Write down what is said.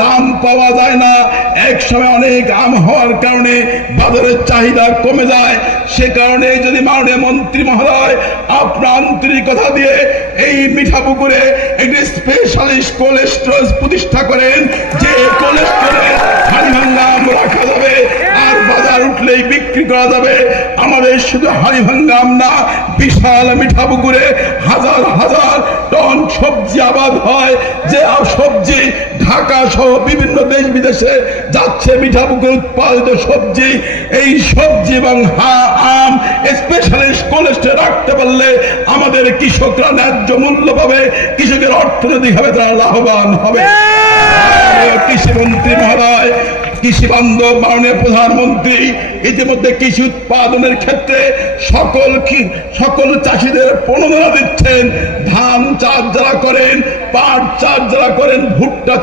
দাম পাওয়া যায় না। এক সময় অনেক আম হওয়ার কারণে বাজারের চাহিদা কমে যায়। সে কারণে যদি মাননীয় মন্ত্রী মহোদয় আপনার আন্তরিকতা দিয়ে এই মিঠাপুকুরে একটি স্পেশালিস্ট কোল্ড স্টোরেজ প্রতিষ্ঠা করেন, যে কোল্ড স্টোরে হাড়িভাঙ্গা আম রাখা যাবে আর বাজার উঠলেই বিক্রি করা যাবে। আমাদের শুধু হাড়িভাঙ্গা আম না, বিশাল মিঠাপুকুরে হাজার হাজার টন সবজি আবাদ হয়, যে সবজি ঢাকা সহ বিভিন্ন দেশ বিদেশে যাচ্ছে। মিঠাপুকুরে উৎপাদিত সবজি, এই সবজি এবং আম স্পেশালিস্ট কোল্ড স্টোরে রাখতে পারলে আমাদের কৃষকরা ন্যায্য মূল্য পাবে, কৃষকের অর্থনৈতিকভাবে তারা লাভবান হবে। কৃষি মন্ত্রী মহোদয়, কৃষি বান্ধব মাননীয় প্রধানমন্ত্রী ইতিমধ্যে কৃষি উৎপাদনের ক্ষেত্রে সকল চাষিদের প্রণোদনা দিচ্ছেন। ধান চাষ যারা করেন, পাট চাষ যারা করেন, ভুট্টা